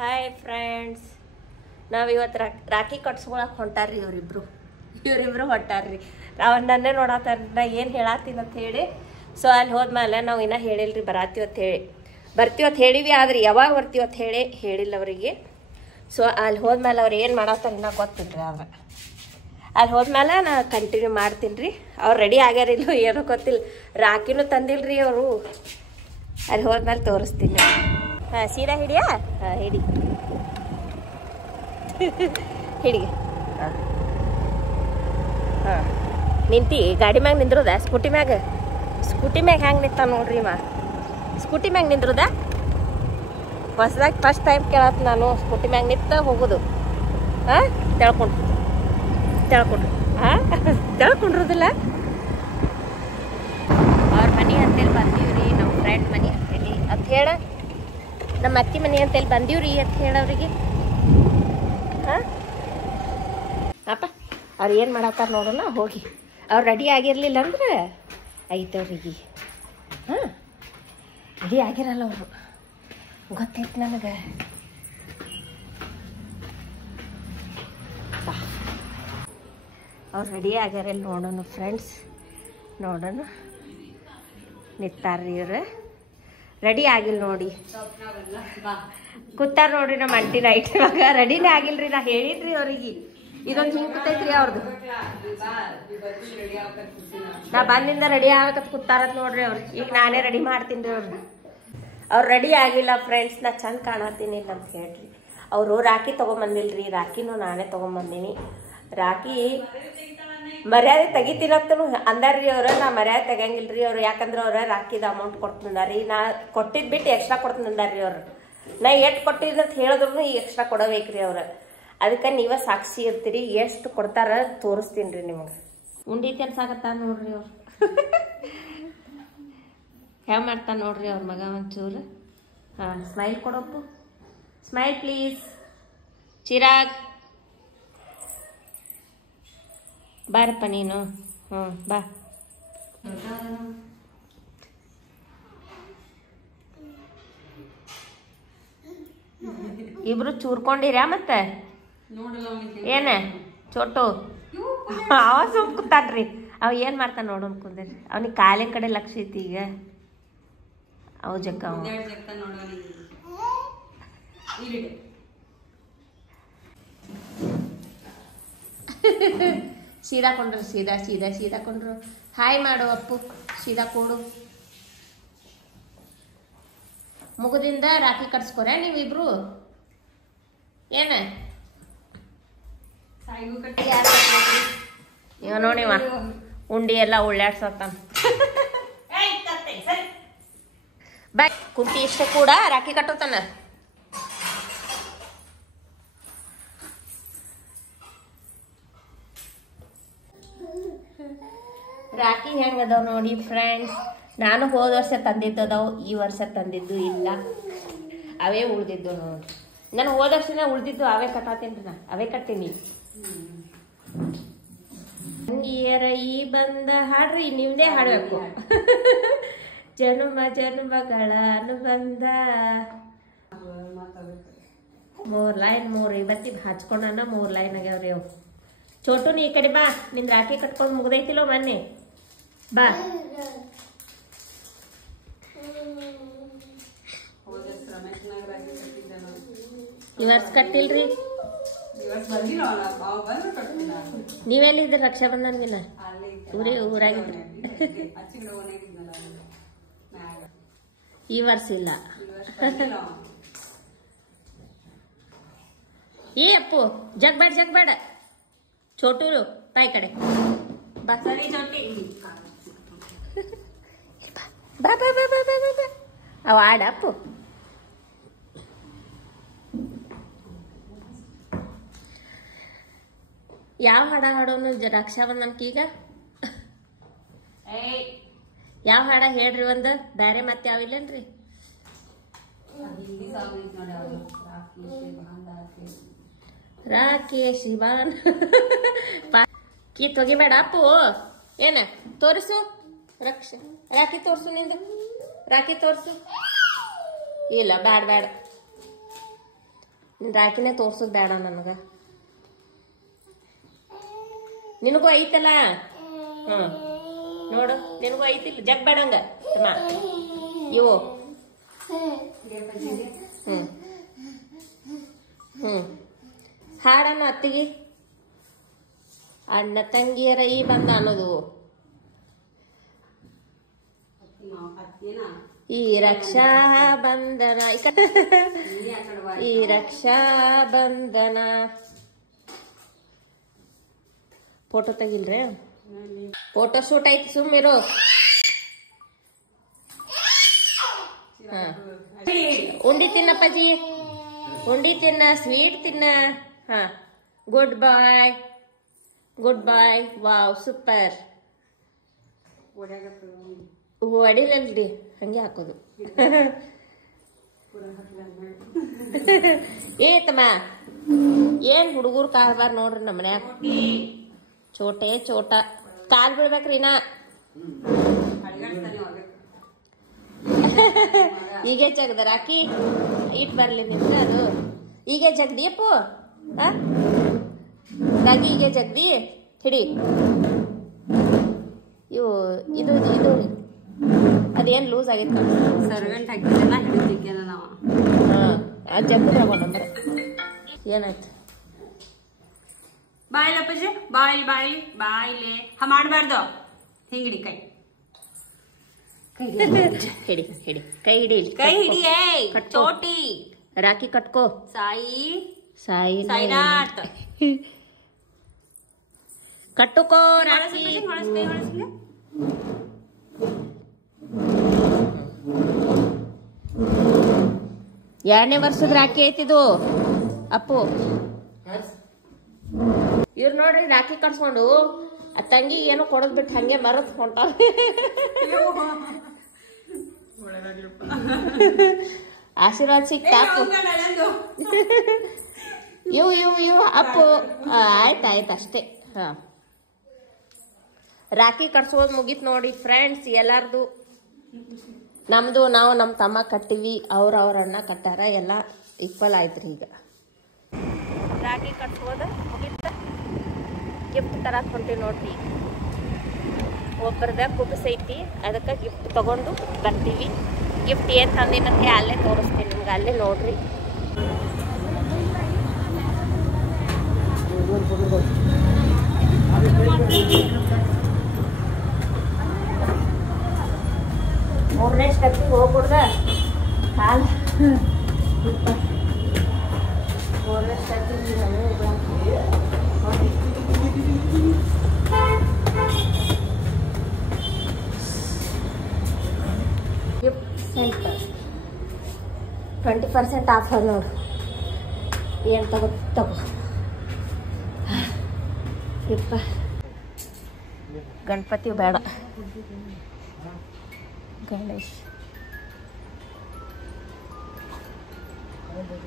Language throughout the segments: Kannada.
ಹಾಯ್ ಫ್ರೆಂಡ್ಸ್, ನಾವಿವತ್ತು ರಾಖಿ ಕಟ್ಸ್ಕೊಳಕ್ಕೆ ಹೊಂಟಾರ್ರಿ ಇವರಿಬ್ರು ಹೊಂಟಾರ್ರಿ. ನಾವು ನನ್ನೇ ನೋಡತ್ತಾರ್ರಿ ನಾ ಏನು ಹೇಳತ್ತೀನಿ ಅಂತ ಹೇಳಿ. ಸೊ ಅಲ್ಲಿ ಹೋದ್ಮೇಲೆ ನಾವು ಇನ್ನೂ ಹೇಳಿಲ್ರಿ ಬರ್ತೀವತ್ತು ಹೇಳಿವಿ, ಆದ್ರೆ ಯಾವಾಗ ಬರ್ತೀವತ್ತು ಹೇಳಿಲ್ಲ ಅವರಿಗೆ. ಸೊ ಅಲ್ಲಿ ಹೋದ್ಮೇಲೆ ಅವ್ರು ಏನು ಮಾಡತ್ತಾರೆ ಇನ್ನೂ ಗೊತ್ತಿಲ್ರಿ. ಆದ್ರೆ ಅಲ್ಲಿ ಹೋದ್ಮೇಲೆ ನಾ ಕಂಟಿನ್ಯೂ ಮಾಡ್ತೀನಿ ರೀ. ಅವ್ರು ರೆಡಿ ಆಗ್ಯಾರಿಲ್ಲ ಏನೋ ಗೊತ್ತಿಲ್ಲ, ರಾಖಿನೂ ತಂದಿಲ್ರಿ ಅವರು. ಅಲ್ಲಿ ಹೋದ್ಮೇಲೆ ತೋರಿಸ್ತೀನಿ. ಹಾಂ ಸೀದಾ ಹಿಡಿಯಾ? ಹಾಂ ಹಿಡಿ ಹಿಡಿಗೆ. ಹಾಂ ಹಾಂ ನಿಂತಿ ಗಾಡಿ ಮ್ಯಾಗ ನಿಂದ್ರದ? ಸ್ಕೂಟಿ ಮ್ಯಾಗ ಹ್ಯಾಂಗೆ ನಿಂತ ನೋಡ್ರಿ ಸ್ಕೂಟಿ ಮ್ಯಾಗ ನಿಂದ್ರದ ಹೊಸದಾಗಿ ಫಸ್ಟ್ ಟೈಮ್ ಕೇಳತ್ ನಾನು. ಸ್ಕೂಟಿ ಮ್ಯಾಗ ನಿಂತ ಹೋಗೋದು. ಹಾಂ ತಿಳ್ಕೊಂಡ್ರಿ ಹಾಂ ತಿಳ್ಕೊಂಡ್ರದಿಲ್ಲ. ಅವ್ರ ಮನೆ ಅಂತೇಳಿ ಬಂದೀವ್ರಿ, ನಮ್ಮ ಫ್ರೆಂಡ್ ಮನೆ ಅಂತೇಳಿ ಅಂತ ಹೇಳ, ನಮ್ಮ ಅತ್ತಿ ಮನೆ ಅಂತೇಳಿ ಬಂದೀವ್ರಿ ಅಂತ ಹೇಳವ್ರಿಗೆ. ಹಾಂ ಅಪ್ಪ ಅವ್ರು ಏನು ಮಾಡತ್ತಾರ ನೋಡೋಣ ಹೋಗಿ. ಅವ್ರು ರೆಡಿ ಆಗಿರ್ಲಿಲ್ಲ ಅಂದ್ರೆ ಐತವ್ರಿಗೆ. ಹಾಂ ರೆಡಿ ಆಗಿರಲ್ಲ ಅವರು, ಗೊತ್ತೈತಿ ನನಗೆ. ಅವ್ರು ರೆಡಿ ಆಗ್ಯಾರ ನೋಡೋಣ ಫ್ರೆಂಡ್ಸ್, ನೋಡೋಣ. ನಿಂತಾರ್ರಿ ಇವ್ರು, ರೆಡಿ ಆಗಿಲ್ಲ ನೋಡಿ, ಕೂತಾರ ನೋಡ್ರಿ. ನಮ್ಮ ಅಂಟಿ ನೈಟ್ ಇವಾಗ ರೆಡಿನೇ ಆಗಿಲ್ರಿ. ನಾ ಹೇಳಿದ್ರಿ ಅವ್ರಿಗೆ ಇದೊಂದು ಹಿಂಗೆ ಕೂತೈತ್ರಿ ಅವ್ರದ್ದು. ನಾ ಬಂದಿಂದ ರೆಡಿ ಆಗತ್ ಕೂತಾರತ್ ನೋಡ್ರಿ ಅವ್ರು. ಈಗ ನಾನೇ ರೆಡಿ ಮಾಡ್ತೀನಿ ರೀ ಅವ್ರು ರೆಡಿ ಆಗಿಲ್ಲ ಫ್ರೆಂಡ್ಸ್. ನಾ ಚಂದ ಕಾಣತೀನಿ ಅಂತ ಹೇಳ್ರಿ. ಅವರು ರಾಖಿ ತೊಗೊಂಬಂದಿಲ್ರಿ, ರಾಖಿನೂ ನಾನೇ ತೊಗೊಂಬಂದೀನಿ. ರಾಖಿ ಮರ್ಯಾದೆ ತೆಗಿತೀನಂತನು ಅಂದಾರ್ರಿ ಅವ್ರ. ನಾ ಮರ್ಯಾದೆ ತೆಗಂಗಿಲ್ರಿ ಅವ್ರು, ಯಾಕಂದ್ರೆ ಅವ್ರ ರಾಖಿದ ಅಮೌಂಟ್ ಕೊಡ್ತಂದಾರಿ. ನಾ ಕೊಟ್ಟಿದ್ ಬಿಟ್ಟು ಎಕ್ಸ್ಟ್ರಾ ಕೊಡ್ತಂದಾರ್ರಿ ಅವ್ರು. ನಾ ಎಷ್ಟು ಕೊಟ್ಟಿದ್ದಂತ ಹೇಳಿದ್ರು ಈಗ ಎಕ್ಸ್ಟ್ರಾ ಕೊಡಬೇಕ್ರಿ ಅವ್ರು. ಅದಕ್ಕೆ ನೀವ ಸಾಕ್ಷಿ ಇರ್ತೀರಿ. ಎಷ್ಟು ಕೊಡ್ತಾರ ತೋರಿಸ್ತೀನಿ ರೀ ನಿಮ್ಗೆ. ಉಂಡಿ ಕೆಲ್ಸಾಗತ್ತ ನೋಡ್ರಿ ಅವ್ರು. ಹ್ಯಾವ ಮಾಡ್ತಾನೆ ನೋಡ್ರಿ ಅವ್ರ ಮಗ ಒಂಚೂರು. ಹಾಂ ಸ್ಮೈಲ್ ಕೊಡಪ್ಪು, ಸ್ಮೈಲ್ ಪ್ಲೀಸ್. ಚಿರಾಗ್ ಬಾರಪ್ಪ ನೀನು. ಹ್ಞೂ ಬಾ. ಇಬ್ರು ಚೂರ್ಕೊಂಡಿರ್ಯಾ ಮತ್ತೆ ಏನ ಚೋಟು? ಅವ ಸುಮ್ ಕೂತಾನ್ರಿ. ಅವ ಏನ್ ಮಾಡ್ತಾನ ನೋಡೋಣ ಕುಂದ್ರಿ. ಅವನಿಗೆ ಕಾಲಿನ ಕಡೆ ಲಕ್ಷ ಐತಿ ಈಗ. ಅವ ಜಕ್ಕ ಸೀದಾ ಕೊಂಡ್ರು, ಸೀದಾ ಕೊಂಡ್ರು. ಹಾಯ್ ಮಾಡು ಅಪ್ಪು, ಸೀದಾ ಕೊಡು. ಮುಗುದಿಂದ ರಾಖಿ ಕಟ್ಸ್ಕೊರ ನೀವಿಬ್ರು? ಏನ ಇವ ನೋಡಿವ ಉಂಡಿ ಎಲ್ಲ ಉಳ್ಳಾಡ್ಸತ್ತಾನ. ಬಾ ಕುಂತಿ ಇಷ್ಟ ಕೂಡ ರಾಖಿ ಕಟ್ಟೋತಾನ. ರಾಖಿ ಹೆಂಗದಾವ್ ನೋಡಿ ಫ್ರೆಂಡ್ಸ್. ನಾನು ಹೋದ ವರ್ಷ ತಂದಿದ್ದದಾವು, ಈ ವರ್ಷ ತಂದಿದ್ದು ಇಲ್ಲ. ಅವೇ ಉಳ್ದಿದ್ದು ನೋಡ್ರಿ. ನಾನು ಹೋದ ವರ್ಷನ ಉಳ್ದಿದ್ದು ಅವೇ ಕಟ್ಟಾತೀನಿ ನಾ, ಅವೇ ಕಟ್ಟೀನಿ. ತಂಗಿಯರ ಈ ಬಂದ ಹಾಡ್ರಿ, ನಿಮ್ದೇ ಹಾಡ್ಬೇಕು. ಜನುಮಗಳ ಅನುಬಂಧ. 3 ಲೈನ್ 3 ಬತ್ತಿ ಹಚ್ಕೊಂಡ 3 ಲೈನ್ ಆಗ್ಯಾವ್ರಿ ಅವು. ಚೋಟು ನೀ ಈ ಕಡೆ ಬಾ, ನಿನ್ ರಾಖಿ ಕಟ್ಕೊಂಡು ಮುಗ್ದೈತಿಲ್ಲೋ ಮೊನ್ನೆ. ಬಾ ಈ ವರ್ಷ ಕಟ್ಟಿಲ್ರಿ? ನೀವೆಲ್ಲಿದ್ರಿ ರಕ್ಷಾ ಬಂಧನ ದಿನ? ಊರಾಗಿದ್ರಿ. ಈ ವರ್ಷ ಇಲ್ಲ. ಏ ಅಪ್ಪು ಜಗ್ಬೇಡ ಚೋಟು ತಾಯಿ ಕಡೆ ಬಾ. ಸರಿ ಚೋಟಿ ಬಾ ಬಾ ಬಾ ಬಾ ಬಾ ಬಾ. ಅವ ಆಡ ಅಪ್ಪು. ಯಾವ ಹಾಡ ಹಾಡೋನು ರಕ್ಷಾ ಬಂಧನಕ್ಕೀಗ? ಯಾವ ಹಾಡ ಹೇಳ್ರಿ ಒಂದು ಬೇರೆ ಮತ್ತೆ ಯಾವಿಲ್ಲೇನ್ರಿ? ರಾಖಿ ಶಿವಾನ್ ಕೀ ತೊಗಿಬೇಡ ಅಪ್ಪು. ಏನ ತೋರಿಸು ರಾಖಿ ತೋರ್ಸು, ನಿಂದು ರಾಖಿ ತೋರ್ಸು. ಇಲ್ಲ ಬ್ಯಾಡ ನಿನ್ ರಾಕಿನೇ ತೋರ್ಸೋದು ಬೇಡ ನನಗೆ. ನಿನಗೂ ಐತಲ್ಲ, ನೋಡು ನಿನಗೂ ಐತಿಲ್ಲ, ಜಗ್ ಬೇಡಂಗ ಇವು. ಹಾಡನ್ನ ಅತ್ತಿಗೆ ಅಣ್ಣ ತಂಗಿಯರ ಈ ಬಂದ ಅನ್ನೋದು. ಈ ರಕ್ಷಾ ಬಂಧನ, ಈ Raksha Bandhan. Photo ತೆಗಿಲ್ರಿ, photo shoot ಐತಿ, ಸುಮ್ಮಿರು. ಉಂಡಿ ತಿನ್ನಪ್ಪಾಜಿ, ಉಂಡಿ ತಿನ್ನ, ಸ್ವೀಟ್ ತಿನ್ನ. ಹಾ, goodbye, goodbye. Wow, super. ಹೊಡಿಲಲ್ರಿ, ಹಂಗೆ ಹಾಕೋದು. ಏತಮ್ಮ ಏನ್ ಹುಡುಗರು ಕಾರ್ಬಾರ್ ನೋಡ್ರಿ ನಮ್ಮ ಮನ್ಯಾಗ. ಚೋಟೆ ಚೋಟ, ಕಾಲ್ ಬಿಡ್ಬೇಕ್ರಿ ನಾ. ಈಗೇ ಜಗದ ರಾಕಿ ಇಟ್ ಬರ್ಲಿ ನಿಮ್ಗೆ ಅದು. ಈಗೇ ಜಗದಿಯಪ್ಪ ರಾಗಿ, ಈಗೇ ಜಗದಿ ಹಿಡಿ. ಇವು ಇದು ಇದು ಅದೇನ್ ಲೂಸ್ ಆಗಿತ್ತು, ಸರ್ವೆಂಟ್ ಹಾಕಿದ್ದೆಲ್ಲ ಹಿಡಿತಿಕ್ಕೆಲ್ಲ ನಾವು. ಜಗ್ಗದ ನಂಬರ್ ಏನಾಯ್ತು? ಬಾಯಿಲ್ ಅಪ್ಪಾಜಿ, ಬಾಯಿಲ್ ಬಾಯಿಲ್ ಬಾಯಿಲೆ. ಮಾಡಬಾರ್ದು, ಹಿಂಗಿಡಿ ಕೈ, ಹಿಡಿ ಹಿಡಿ, ಕೈ ಹಿಡಿ, ಕೈ ಹಿಡಿ. ಚೋಟಿ ರಾಖಿ ಕಟ್ಕೋ. ಸಾಯಿ ಸಾಯಿ ಸಾಯಿನಾಥ್ ಕಟ್ಟುಕೋ ರಾಖಿ. ಎರಡನೇ ವರ್ಷದ ರಾಖಿ ಐತಿದು ಅಪ್ಪು. ಇವ್ರು ನೋಡ್ರಿ ರಾಖಿ ಕಟ್ಸ್ಕೊಂಡು ಆ ತಂಗಿ ಏನೋ ಕೊಡದ್ ಬಿಟ್ಟು ಹಂಗೆ ಮರತ್ ಹೊಂಟಾರ. ಆಶೀರ್ವಾದ ಸಿಕ್ತಾ ಇವು ಇವು ಇವು ಅಪ್ಪು. ಆಯ್ತಾಯ್ತು ಅಷ್ಟೇ. ಹಾ, ರಾಖಿ ಕಟ್ಸೋದ್ ಮುಗೀತ್ ನೋಡಿ ಫ್ರೆಂಡ್ಸ್ ಎಲ್ಲಾರ್ದು. ನಮ್ದು ನಾವು ನಮ್ಮ ತಮ್ಮ ಕಟ್ಟಿವಿ, ಅವ್ರ ಅಣ್ಣ ಕಟ್ಟಾರ, ಎಲ್ಲ ಈಕ್ವಲ್ ಆಯ್ತ್ರಿ. ಈಗ ರಾಖಿ ಕಟ್ಸೋದ ಮುಗೀತ, ಗಿಫ್ಟ್ ತರಕ್ ಹೊಂಟಿವಿ ನೋಡ್ರಿ. ಒಬ್ಬರದ ಕುಬಸೈತಿ, ಅದಕ್ಕೆ ಗಿಫ್ಟ್ ತಗೊಂಡು ಬರ್ತೀವಿ. ಗಿಫ್ಟ್ ಏನ್ ತಂದಿನಂತೆ ಅಲ್ಲೇ ತೋರಿಸ್ತೀನಿ ನಿಮ್ಗೆ, ಅಲ್ಲೇ ನೋಡ್ರಿ. ಮೂರನೇ ಸ್ಟೆಪ್ಪಿಗೆ ಹೋಗ್ಬಿಡ್ದ ಹಾಲ. ಮೂರನೇ ಸ್ಟೆಪ್ಪಿಗೆ ಗಿಫ್ಟ್ ಸೆಂಟರ್ 20% ಆಫ್ ಅದ ನೋಡು. ಏನು ತಗೋ ಯಪ್ಪ. ಗಣಪತಿ ಬೇಡ, ಗಣೇಶ್.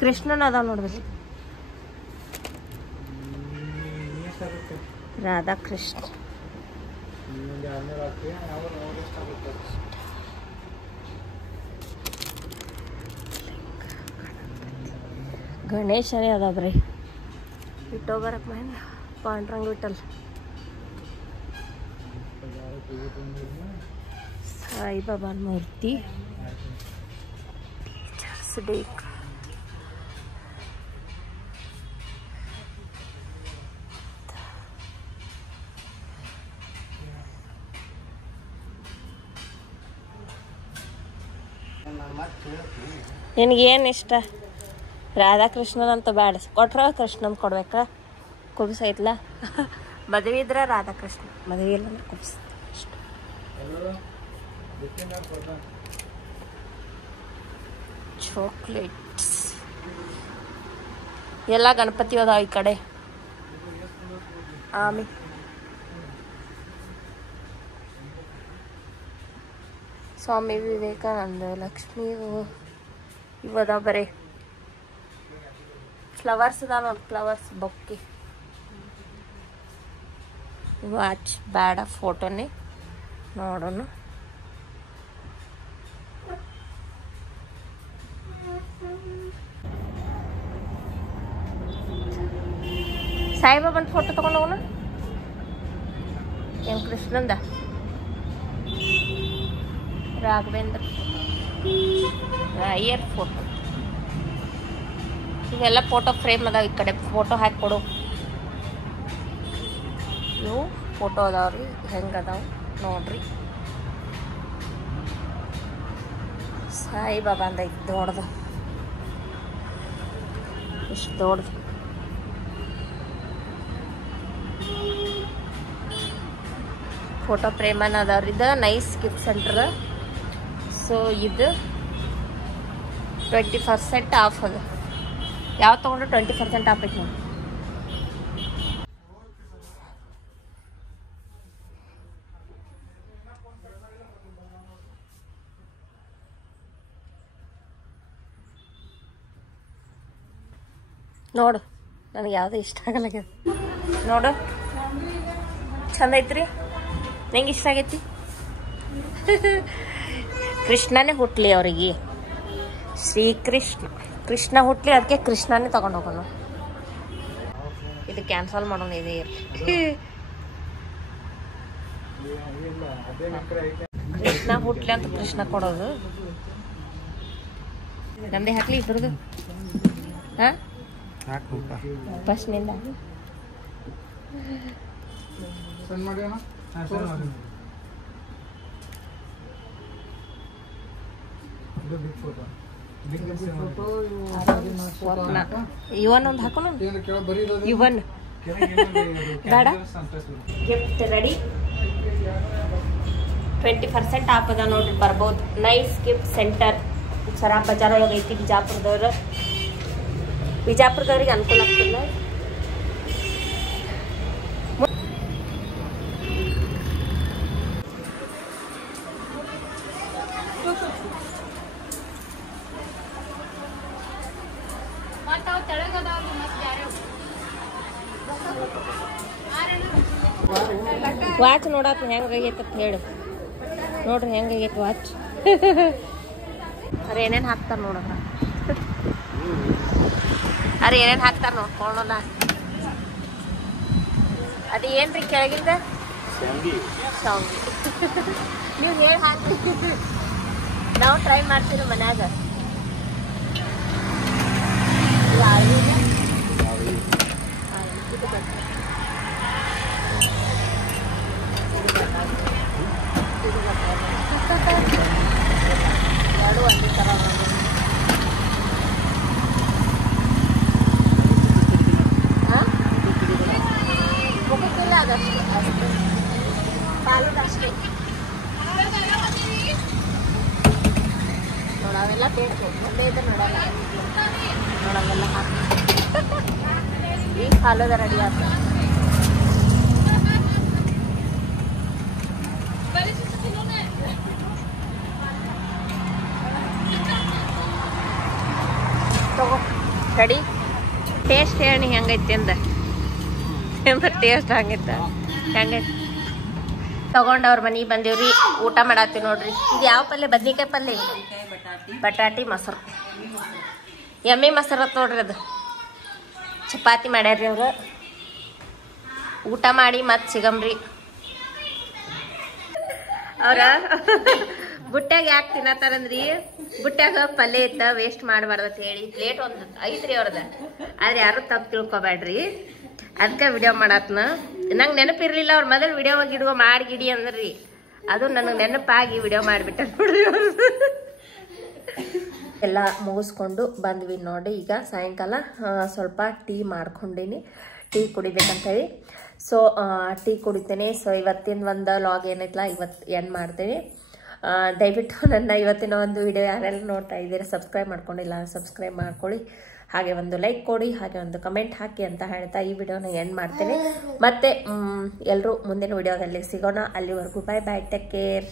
ಕೃಷ್ಣನ ಅದ ನೋಡ್ಬೇಕು, ರಾಧಾಕೃಷ್ಣ. ಗಣೇಶನೇ ಅದಾವ್ರಿ. ಇಟ್ಟೋ ಬರಕ್ ಮಹೇಂದ್ರ ಪಾಂಡ್ರಂಗ್ ವಿಠಲ್, ಸಾಯಿಬಾಬಾ ಮೂರ್ತಿ, ಟೀಚರ್ಸ್ ಡೇ. ನಿನಗೇನು ಇಷ್ಟ? ರಾಧಾಕೃಷ್ಣನಂತೂ ಬೇಡ, ಕೊಟ್ರ ಕೃಷ್ಣನ್ ಕೊಡ್ಬೇಕ. ಕುಬ್ಸ ಐತ್ಲ, ಮದುವೆ ಇದ್ರೆ ರಾಧಾಕೃಷ್ಣ, ಮದುವೆ ಇಲ್ಲ ಅಂದ್ರೆ ಕುಬ್ಸ ಇಷ್ಟ. ಚಾಕ್ಲೇಟ್ಸ್ ಎಲ್ಲ ಗಣಪತಿ ಅದಾವ ಈ ಕಡೆ. ಆಮಿ ಸ್ವಾಮಿ ವಿವೇಕಾನಂದ, ಲಕ್ಷ್ಮೀ ಇವದ ಬರೀ ಫ್ಲವರ್ಸ್ ಅದ ನೋಡಿ, ಫ್ಲವರ್ಸ್ ಬೊಕ್ಕೆ. ವಾಚ್ ಬೇಡ, ಫೋಟೋನೇ ನೋಡೋಣ. ಸಾಯಿಬಾಬನ್ ಫೋಟೋ ತಗೊಂಡು ಹೋಗೋಣ. ಏನು ಕೃಷ್ಣಂದ, ರಾಘವೇಂದ್ರ ಅಯ್ಯರ್ ಫೋಟೋ. ಇವೆಲ್ಲ ಫೋಟೋ ಫ್ರೇಮ್ ಅದಾವ. ಈ ಕಡೆ ಫೋಟೋ ಹಾಕಿ ಕೊಡು. ಇವು ಫೋಟೋ ಅದಾವ್ರಿ, ಹೆಂಗೆ ಅದಾವ ನೋಡ್ರಿ. ಸಾಯಿಬಾಬಾ ಅಂದ ಐತಿ ದೊಡ್ಡದು, ಇಷ್ಟು ದೊಡ್ಡದು. ಫೋಟೋ ಫ್ರೇಮನ್ನ ಅದಾವ್ರಿ. ಇದು ನೈಸ್ ಗಿಫ್ಟ್ ಸೆಂಟರ್. ಸೊ ಇದು 20% ಆಫ್ ಅದು. ಯಾವ ತೊಗೊಂಡ್ರೆ 20% ಆಫ್ ಐತಿ ನೋಡಿ. ನೋಡು, ನನಗೆ ಯಾವುದೂ ಇಷ್ಟ ಆಗಲ್ಲ. ನೋಡು, ಚಂದ ಐತ್ರಿ. ನಂಗೆ ಇಷ್ಟ ಆಗೈತಿ. ಕೃಷ್ಣನೇ ಹುಟ್ಲಿ ಅವರಿಗೆ, ಶ್ರೀಕೃಷ್ಣ ಕೃಷ್ಣ ಹುಟ್ಲಿ, ಅದಕ್ಕೆ ಕೃಷ್ಣನೇ ತಗೊಂಡು ಹೋಗೋಣ. ಇದು ಕ್ಯಾನ್ಸಲ್ ಮಾಡೋಣ. ಇದೇ ಕೃಷ್ಣ ಹುಟ್ಲಿ ಅಂತ ಕೃಷ್ಣ ಕೊಡೋದು. ನಮ್ದೇ ಹಾಕ್ಲಿ ಇದ್ರದ್ದು. ಹಾಂ ಫಸ್ಟ್ನಿಂದ ಇವನ್ ಒಂದು ಹಾಕೋಣ. ಇವನ್ ಬೇಡ. Gift ready. 20% ಆಫ್ ಅದ ನೋಡ್ರಿ, ಬರ್ಬೋದು. Nice gift centre Sarab Bazaar ಒಳಗೆ ಐತಿ. ಬಿಜಾಪುರದವ್ರಿಗೆ ಅನುಕೂಲ ಆಗ್ತಿಲ್ಲ. ವಾಚ್ ನೋಡಾತ ಹೆಂಗಾಗೈತೆ ಅಂತ ಹೇಳಿ. ನೋಡ್ರಿ ಹೆಂಗಾಗೈತೆ ವಾಚ್. ಅವ್ರು ಏನೇನು ಹಾಕ್ತಾರೆ ನೋಡೋಣ. ಅವ್ರು ಏನೇನು ಹಾಕ್ತಾರೆ ನೋಡ್ಕೊಳ್ಳೋಣ. ಅದು ಏನ್ರಿ ಕೆಳಗಿಂದ ಶಾವ್ಗಿ. ನೀವು ಹೇಳಿ ಹಾಕಿ, ನಾವು ಟ್ರೈ ಮಾಡ್ತೀವಿ ಮನ್ಯಾಗ. ಎರಡು ಒಂದೇ ಥರ ಮುಖಕ್ಕಿಲ್ಲ. ಅದಷ್ಟು ಅಷ್ಟು ಪಾಲದಷ್ಟೇ ನೋಡ. ಅವೆಲ್ಲ ಬೇಕು, ಒಂದೇ ಇದೆ ನೋಡಲ್ಲ. ನೋಡವೆಲ್ಲ ಹಾಕಿ ಈಗ ಪಾಲದ ರೆಡಿ ಆಗ್ತದೆ. ತಗೋ ರೆಡಿ. ಟೇಸ್ಟ್ ಹೇಳಿ ಹೆಂಗೈತಿ ಅಂದ. ಟೇಸ್ಟ್ ಹಂಗೈತ ಹೆಂಗೈತಿ. ತಗೊಂಡು ಅವ್ರ ಮನೆಗೆ ಬಂದೇವ್ರಿ. ಊಟ ಮಾಡತ್ತೀವಿ ನೋಡ್ರಿ. ಇದು ಯಾವ ಪಲ್ಯ? ಬದ್ನಿಕಾಯಿ ಪಲ್ಯ, ಬಟಾಟಿ ಮೊಸರು, ಎಮ್ಮೆ ಮೊಸರು ನೋಡ್ರಿ. ಅದು ಚಪಾತಿ ಮಾಡ್ಯಾರ್ರಿ ಅವ್ರು. ಊಟ ಮಾಡಿ ಮತ್ತೆ ಸಿಗಮ್ರಿ. ಅವ್ರ ಬುಟ್ಟ್ಯಾಗ ಯಾಕೆ ತಿನ್ನತ್ತಾರಂದ್ರಿ, ಬುಟ್ಟ್ಯಾಗ ಪಲ್ಯ ಇತ್ತ ವೇಸ್ಟ್ ಮಾಡಬಾರ್ದು ಅಂತ ಹೇಳಿ ಪ್ಲೇಟ್ ಒಂದು ಐತ್ರಿ ಅವ್ರದ. ಆದ್ರೆ ಯಾರು ತಪ್ಪು ತಿಳ್ಕೊಬ್ಯಾಡ್ರಿ. ಅದಕ್ಕೆ ವಿಡಿಯೋ ಮಾಡತ್ನ. ನಂಗೆ ನೆನಪಿರ್ಲಿಲ್ಲ. ಅವ್ರ ಮೊದಲು ವಿಡಿಯೋ ಗಿಡುವ ಮಾಡಿ ಗಿಡಿ ಅಂದ್ರಿ. ಅದು ನನಗೆ ನೆನಪಾಗಿ ವಿಡಿಯೋ ಮಾಡಿಬಿಟ್ಟ ನೋಡ್ರಿ. ಎಲ್ಲ ಮುಗಿಸ್ಕೊಂಡು ಬಂದ್ವಿ ನೋಡಿ. ಈಗ ಸಾಯಂಕಾಲ ಸ್ವಲ್ಪ ಟೀ ಮಾಡ್ಕೊಂಡೀನಿ. ಟೀ ಕುಡಿಬೇಕಂತ ಹೇಳಿ. So tea ಕುಡಿತೇನೆ. ಸೊ ಇವತ್ತಿನ ಒಂದು ಲಾಗ್ ಏನೈತಲ್ಲ ಇವತ್ತು ಎಂಡ್ ಮಾಡ್ತೇನೆ. ದಯವಿಟ್ಟು ನನ್ನ ಇವತ್ತಿನ ಒಂದು ವಿಡಿಯೋ ಯಾರೆಲ್ಲ ನೋಡ್ತಾ ಇದ್ದೀರಾ ಸಬ್ಸ್ಕ್ರೈಬ್ ಮಾಡ್ಕೊಂಡಿಲ್ಲ ಸಬ್ಸ್ಕ್ರೈಬ್ ಮಾಡ್ಕೊಳ್ಳಿ. ಹಾಗೆ ಒಂದು ಲೈಕ್ ಕೊಡಿ, ಹಾಗೆ ಒಂದು ಕಮೆಂಟ್ ಹಾಕಿ ಅಂತ ಹೇಳ್ತಾ ಈ ವಿಡಿಯೋನ ಎಂಡ್ ಮಾಡ್ತೇನೆ. ಮತ್ತೆ ಎಲ್ಲರೂ ಮುಂದಿನ ವಿಡಿಯೋದಲ್ಲಿ ಸಿಗೋಣ. ಅಲ್ಲಿವರೆಗೂ ಬಾಯ್ ಬಾಯ್, ಟೇಕ್ ಕೇರ್.